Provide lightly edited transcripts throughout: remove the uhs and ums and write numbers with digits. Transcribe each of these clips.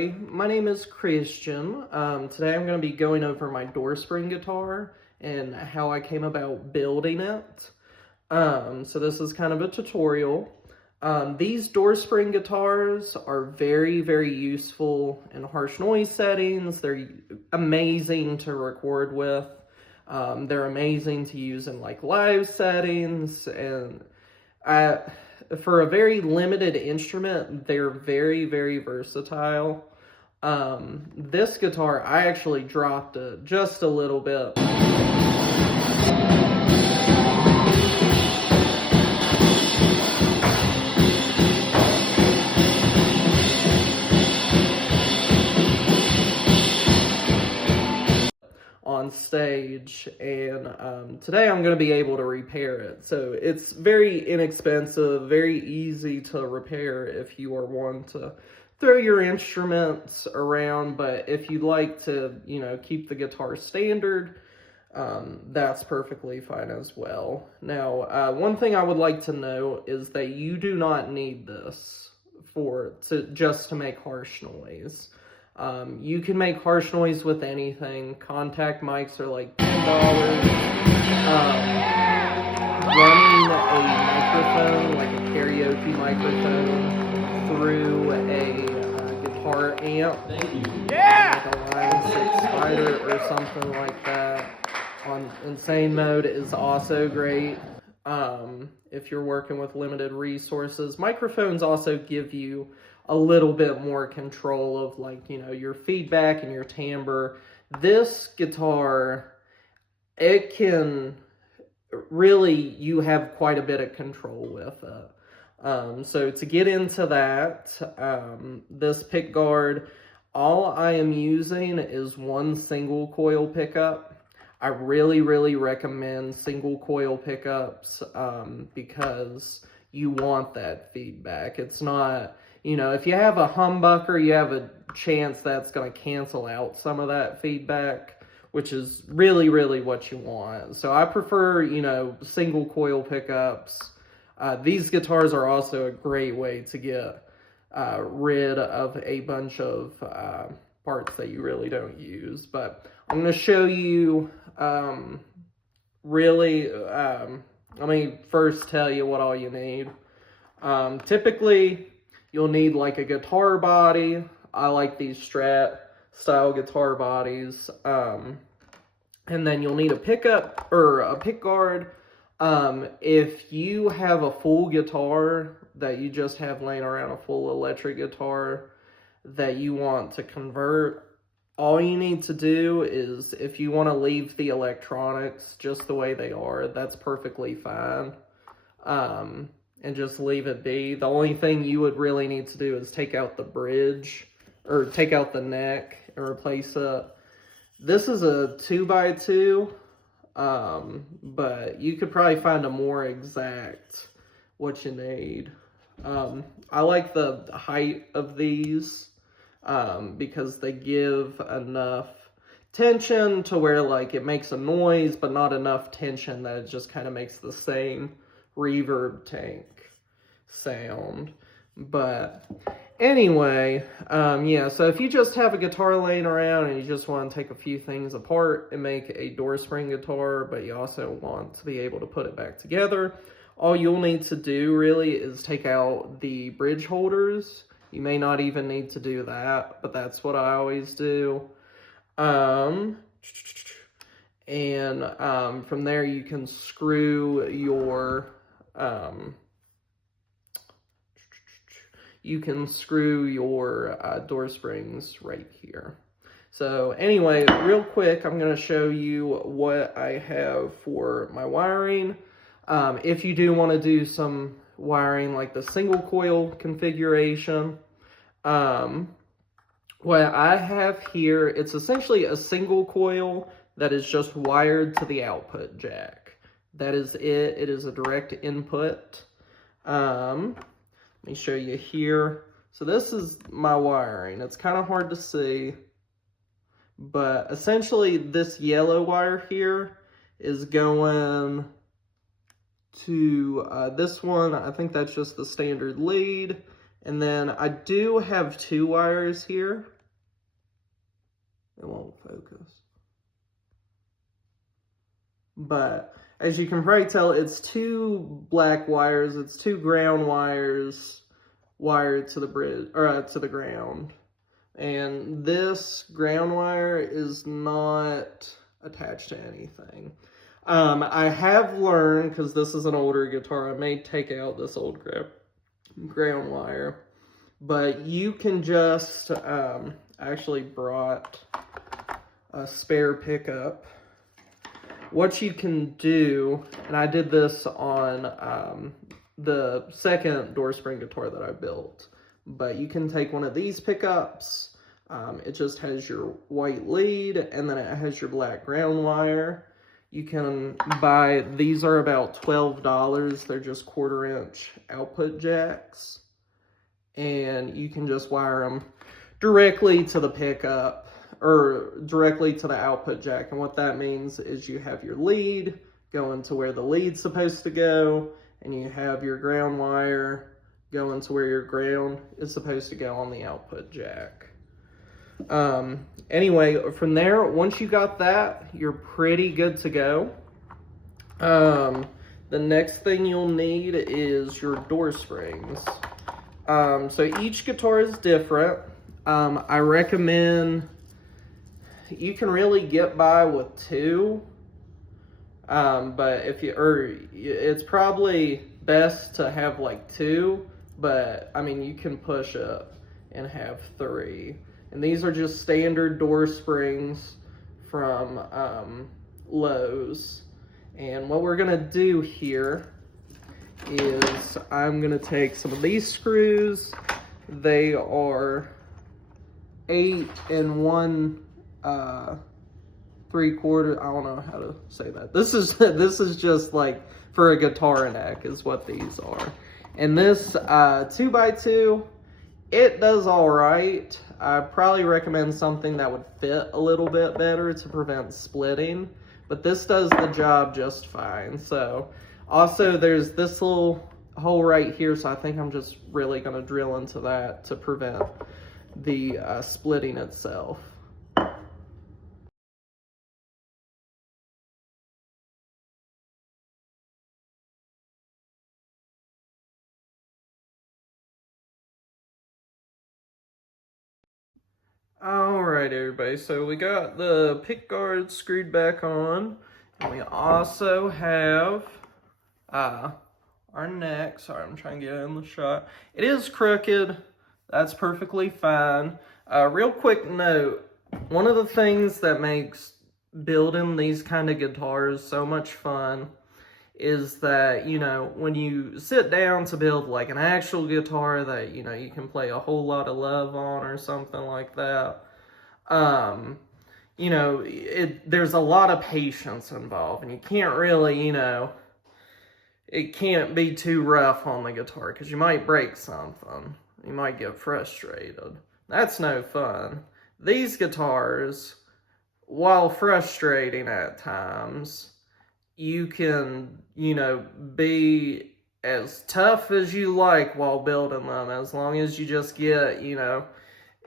everybody, my name is Christian. Today I'm going to be going over my door spring guitar and how I came about building it. So this is kind of a tutorial. These door spring guitars are very, very useful in harsh noise settings. They're amazing to record with. They're amazing to use in like live settings, and for a very limited instrument, they're very, very versatile. This guitar, I actually dropped it just a little bit. On stage, and today I'm going to be able to repair it. So it's very inexpensive, very easy to repair if you are one to throw your instruments around, but if you'd like to, keep the guitar standard, that's perfectly fine as well. Now, one thing I would like to note is that you do not need this just to make harsh noise. You can make harsh noise with anything. Contact mics are like $10. Running a microphone, like a karaoke microphone, through a guitar amp, like a Line 6 Spider or something like that, on insane mode is also great. If you're working with limited resources, microphones also give you a little bit more control of your feedback and your timbre. This guitar, it can really, you have quite a bit of control with it. So to get into that, this pick guard, all I am using is one single coil pickup. I really, really recommend single coil pickups because you want that feedback. It's not, if you have a humbucker, you have a chance that's going to cancel out some of that feedback, which is really, really what you want. So I prefer, single coil pickups. These guitars are also a great way to get rid of a bunch of parts that you really don't use. But I'm going to show you let me first tell you what all you need. Typically, you'll need like a guitar body. I like these Strat style guitar bodies. And then you'll need a pickup or a pick guard. If you have a full guitar that you just have laying around, a full electric guitar that you want to convert, all you need to do is, if you want to leave the electronics just the way they are, that's perfectly fine. And just leave it be. The only thing you would really need to do is take out the bridge, or take out the neck and replace it. This is a 2x2, but you could probably find a more exact what you need. I like the height of these because they give enough tension to where it makes a noise, but not enough tension that it just kind of makes the same reverb tank sound. But anyway, so if you just have a guitar laying around and you just want to take a few things apart and make a door spring guitar, but you also want to be able to put it back together, all you'll need to do really is take out the bridge holders. You may not even need to do that, but that's what I always do. And from there you can screw your door springs right here. So anyway, real quick, I'm going to show you what I have for my wiring. If you do want to do some wiring like the single coil configuration, what I have here, it's essentially a single coil that is just wired to the output jack. That is it. It is a direct input. Let me show you here. So this is my wiring. It's kind of hard to see, but essentially this yellow wire here is going to this one. I think that's just the standard lead. And then I do have 2 wires here. It won't focus. But as you can probably tell, it's 2 black wires. It's 2 ground wires wired to the bridge, or to the ground. And this ground wire is not attached to anything. I have learned, because this is an older guitar, I may take out this old ground wire. But you can just, I actually brought a spare pickup. What you can do, and I did this on the second door spring guitar that I built, but you can take one of these pickups. It just has your white lead, and then it has your black ground wire. You can buy, these are about $12. They're just 1/4-inch output jacks. And you can just wire them directly to the pickup, or directly to the output jack. And what that means is you have your lead going to where the lead's supposed to go, and you have your ground wire going to where your ground is supposed to go on the output jack. Anyway, from there, once you got that, you're pretty good to go. The next thing you'll need is your door springs. So each guitar is different. I recommend, you can really get by with 2, but it's probably best to have like 2, but I mean, you can push up and have 3. And these are just standard door springs from Lowe's. And what we're gonna do here is I'm gonna take some of these screws. They are 8 and 1/3. I don't know how to say that. This is just like for a guitar neck is what these are. And this 2x2, it does all right. I probably recommend something that would fit a little bit better to prevent splitting, but this does the job just fine. So also there's this little hole right here, so I think I'm just really gonna drill into that to prevent the splitting itself. Alright everybody, so we got the pick guard screwed back on, and we also have our neck. Sorry, I'm trying to get it in the shot. It is crooked, that's perfectly fine. Real quick note, one of the things that makes building these kind of guitars so much fun is that, you know, when you sit down to build like an actual guitar that, you know, you can play a whole lot of love on or something like that, you know, there's a lot of patience involved, and you can't really, you know, it can't be too rough on the guitar because you might break something. You might get frustrated. That's no fun. These guitars, while frustrating at times, you can, you know, be as tough as you like while building them, as long as you just get, you know,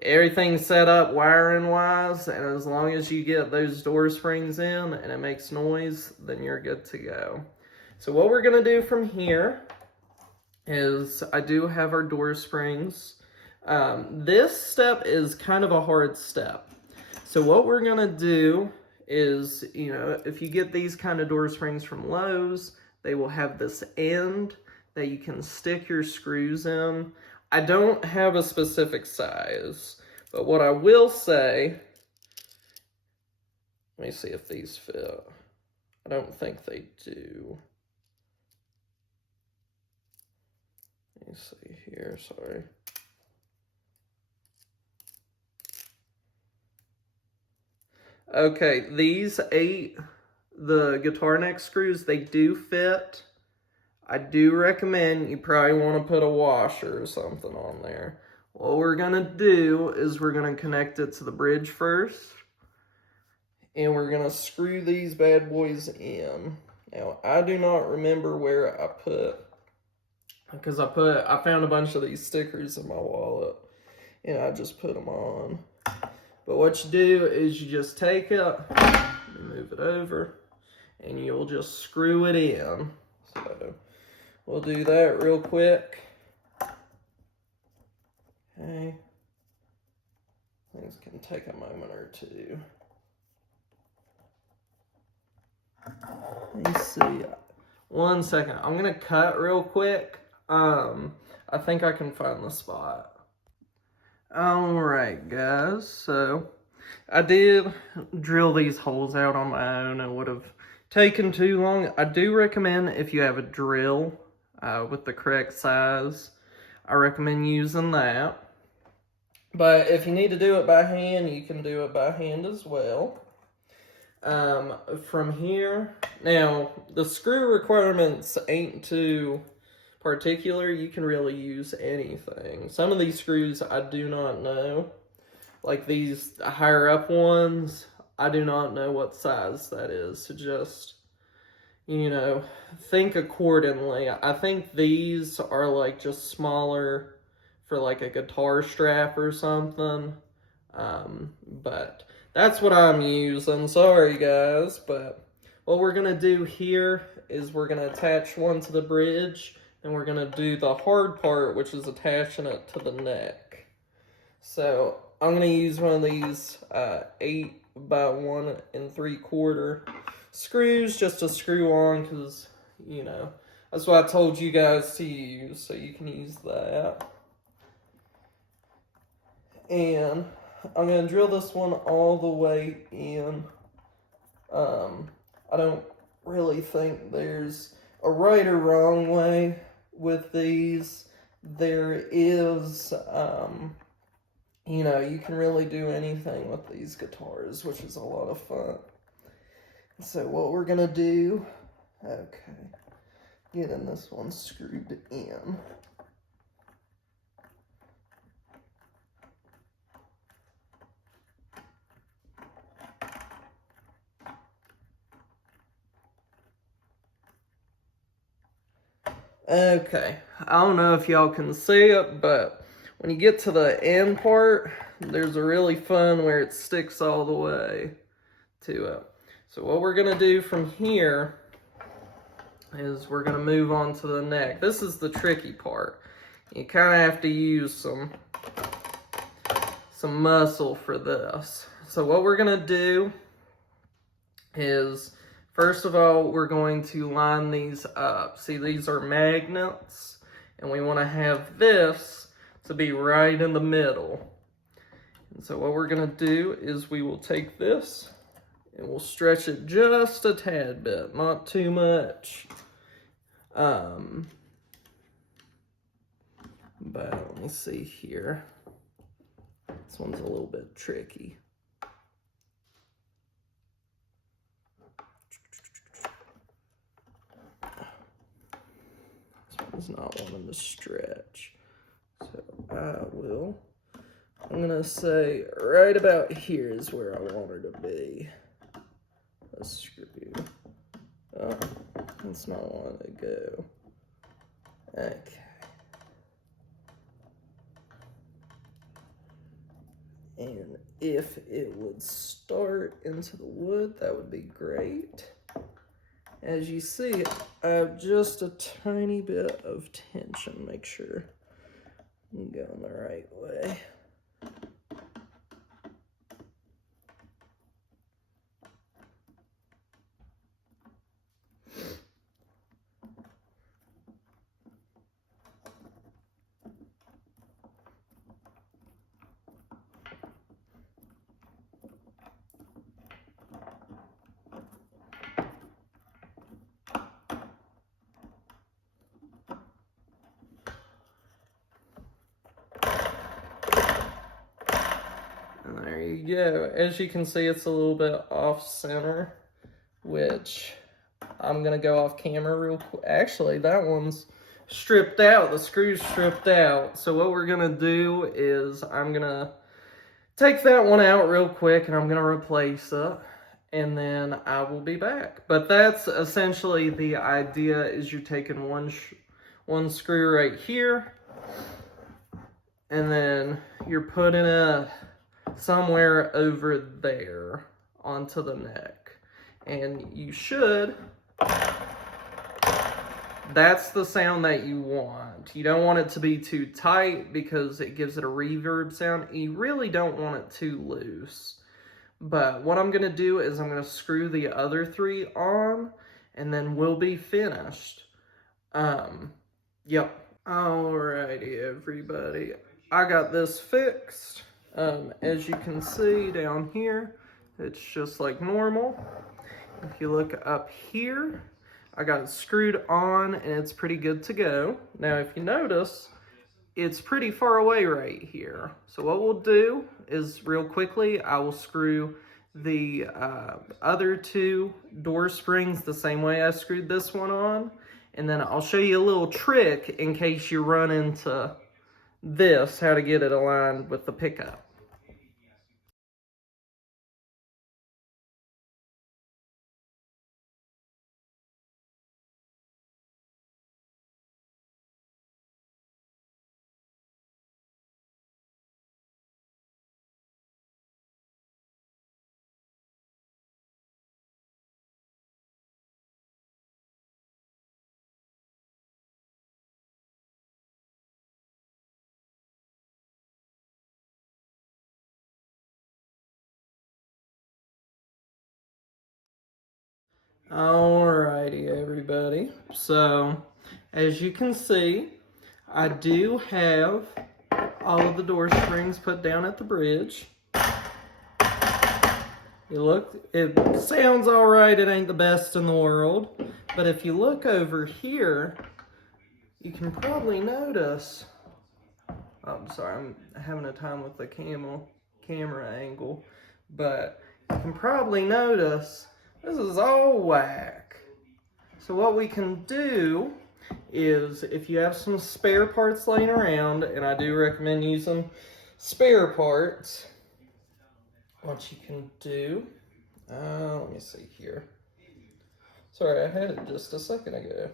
everything set up wiring wise, and as long as you get those door springs in and it makes noise, then you're good to go. So what we're gonna do from here is, I do have our door springs. This step is kind of a hard step. So what we're gonna do is, you know, if you get these kind of door springs from Lowe's, they will have this end that you can stick your screws in. I don't have a specific size, but what I will say, let me see if these fit. I don't think they do. Let me see here, sorry. Okay, these 8, the guitar neck screws, they do fit. I do recommend you probably want to put a washer or something on there. What we're going to do is we're going to connect it to the bridge first, and we're going to screw these bad boys in. Now, I do not remember where I put because I found a bunch of these stickers in my wallet, and I just put them on. But what you do is you just take it, move it over, and you'll just screw it in. So we'll do that real quick. Okay. Things can take a moment or two. Let me see. 1 second. I'm gonna cut real quick. I think I can find the spot. Alright, guys. So I did drill these holes out on my own. It would have taken too long. I do recommend, if you have a drill with the correct size, I recommend using that. But if you need to do it by hand, you can do it by hand as well. From here, now the screw requirements ain't too particular. You can really use anything. Some of these screws I do not know. Like these higher up ones, I do not know what size that is. So just, you know, think accordingly. I think these are like just smaller for like a guitar strap or something. But that's what I'm using. Sorry guys, but what we're gonna do here is we're gonna attach one to the bridge, and we're gonna do the hard part, which is attaching it to the neck. So I'm gonna use one of these 8 by 1 3/4 screws just to screw on, because, you know, that's what I told you guys to use, so you can use that. And I'm going to drill this one all the way in. I don't really think there's a right or wrong way with these. There is, you know, you can really do anything with these guitars, which is a lot of fun. So what we're going to do, okay, getting this one screwed in. Okay, I don't know if y'all can see it, but when you get to the end part, there's a really fun where it sticks all the way to it. So what we're gonna do from here is we're gonna move on to the neck. This is the tricky part. You kind of have to use some muscle for this. So what we're gonna do is, first of all, we're going to line these up. See, these are magnets, and we want to have this to be right in the middle. And so what we're going to do is we will take this and we'll stretch it just a tad bit, not too much. But let me see here. This one's a little bit tricky. Is not wanting to stretch, so I'm gonna say right about here is where I want her to be. Let's screw. Oh, that's not wanting to go. Okay. And if it would start into the wood, that would be great. As you see, I have just a tiny bit of tension. Make sure I'm going the right way. There you go. As you can see, it's a little bit off center, which I'm gonna go off camera real quick. Actually, that one's stripped out. The screw's stripped out. So what we're gonna do is I'm gonna take that one out real quick, and I'm gonna replace it, and then I will be back. But that's essentially the idea: is you're taking one screw right here, and then you're putting it somewhere over there onto the neck. And you should, that's the sound that you want. You don't want it to be too tight because it gives it a reverb sound. You really don't want it too loose. But what I'm going to do is I'm going to screw the other 3 on, and then we'll be finished. Yep. Alrighty, everybody. I got this fixed. As you can see down here, it's just like normal. If you look up here, I got it screwed on, and it's pretty good to go. Now, if you notice, it's pretty far away right here. So what we'll do is, real quickly, I will screw the other 2 door springs the same way I screwed this one on. And then I'll show you a little trick in case you run into this, how to get it aligned with the pickup. Alrighty, everybody. So, as you can see, I do have all of the door springs put down at the bridge. You look, it sounds alright, it ain't the best in the world. But if you look over here, you can probably notice, oh, I'm sorry, I'm having a time with the camera angle, but you can probably notice this is all whack. So what we can do is, if you have some spare parts laying around, and I do recommend using spare parts, what you can do, let me see here. Sorry, I had it just a second ago.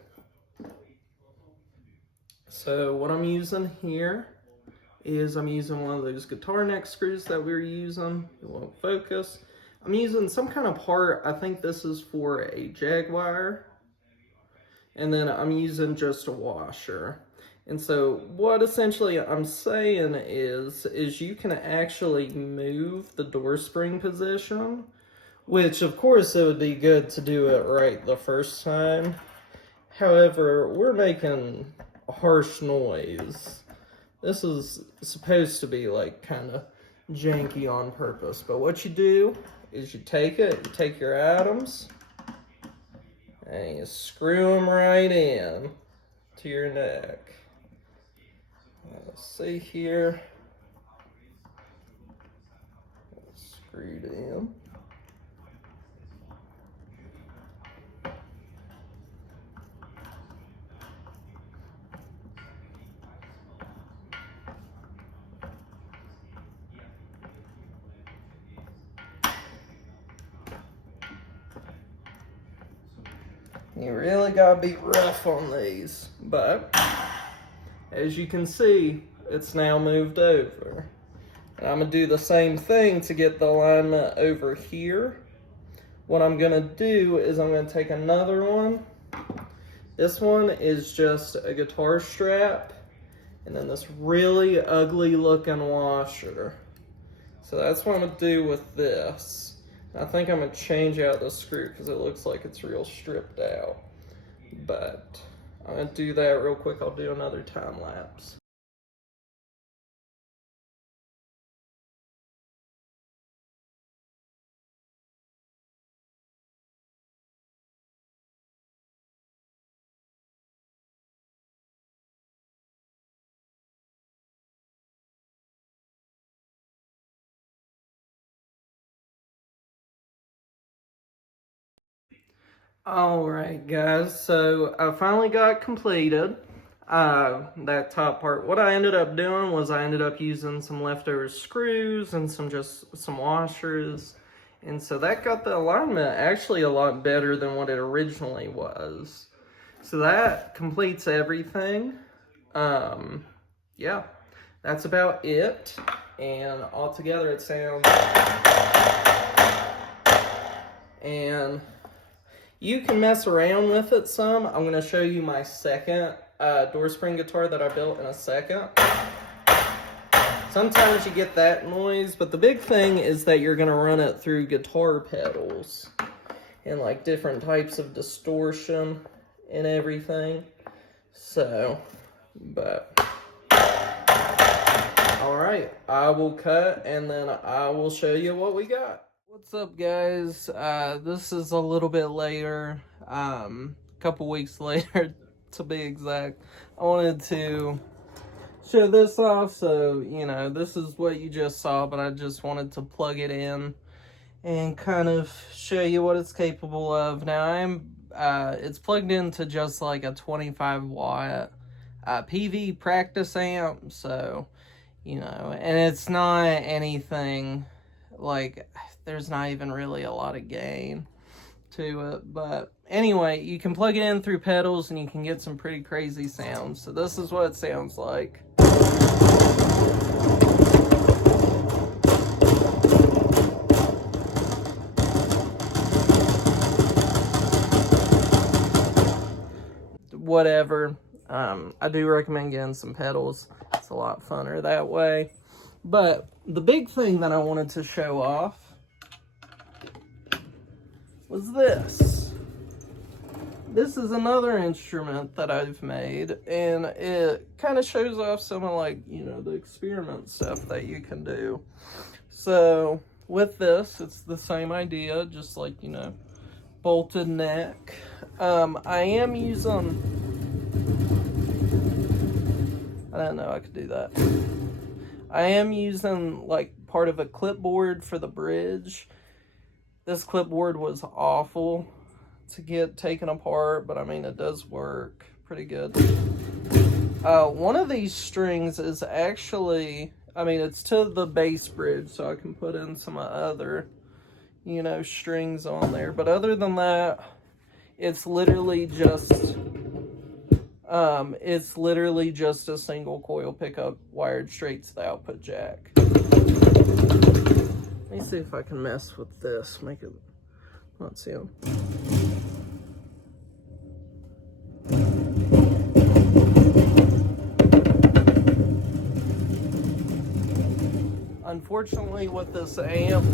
So what I'm using here is I'm using one of those guitar neck screws that we were using. It won't focus. I'm using some kind of part, I think this is for a Jaguar. And then I'm using just a washer. And so what essentially I'm saying is you can actually move the door spring position, which of course it would be good to do it right the first time. However, we're making a harsh noise. This is supposed to be like kind of janky on purpose, but what you do is you take your items, and you screw them right in to your neck. Let's see here. Screwed in. You really gotta be rough on these, but as you can see, it's now moved over. And I'm gonna do the same thing to get the alignment over here. What I'm gonna do is I'm gonna take another one. This one is just a guitar strap, and then this really ugly looking washer. So that's what I'm gonna do with this. I think I'm gonna change out the screw because it looks like it's real stripped out. But I'm gonna do that real quick. I'll do another time lapse. Alright guys, so I finally got completed that top part. What I ended up doing was I ended up using some leftover screws and some washers, and so that got the alignment actually a lot better than what it originally was. So that completes everything. Yeah, that's about it. And altogether it sounds... And you can mess around with it some. I'm going to show you my second door spring guitar that I built in a second. Sometimes you get that noise, but the big thing is that you're going to run it through guitar pedals and like different types of distortion and everything. So, but all right, I will cut and then I will show you what we got. What's up, guys? This is a little bit later, a couple weeks later to be exact. I wanted to show this off, so you know, this is what you just saw, but I just wanted to plug it in and kind of show you what it's capable of. Now it's plugged into just like a 25 watt PV practice amp, so you know, and it's not anything like, there's not even really a lot of gain to it, but anyway, you can plug it in through pedals and you can get some pretty crazy sounds. So this is what it sounds like. Whatever. I do recommend getting some pedals. It's a lot funner that way. But the big thing that I wanted to show off was this. This is another instrument that I've made, and it kind of shows off some of, like, you know, the experiment stuff that you can do. So with this, it's the same idea, just like, you know, bolted neck. I am using, I didn't know I could do that. I am using like part of a clipboard for the bridge. This clipboard was awful to get taken apart, but I mean, it does work pretty good. One of these strings is actually, I mean, it's to the bass bridge, so I can put in some other, you know, strings on there. But other than that, it's literally just a single coil pickup wired straight to the output jack. Let me see if I can mess with this, make it not sound. Unfortunately, with this amp,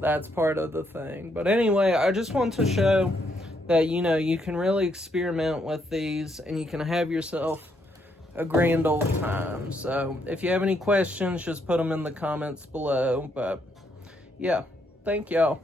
that's part of the thing. But anyway, I just want to show that, you know, you can really experiment with these and you can have yourself a grand old time. So if you have any questions, just put them in the comments below. But yeah, thank y'all.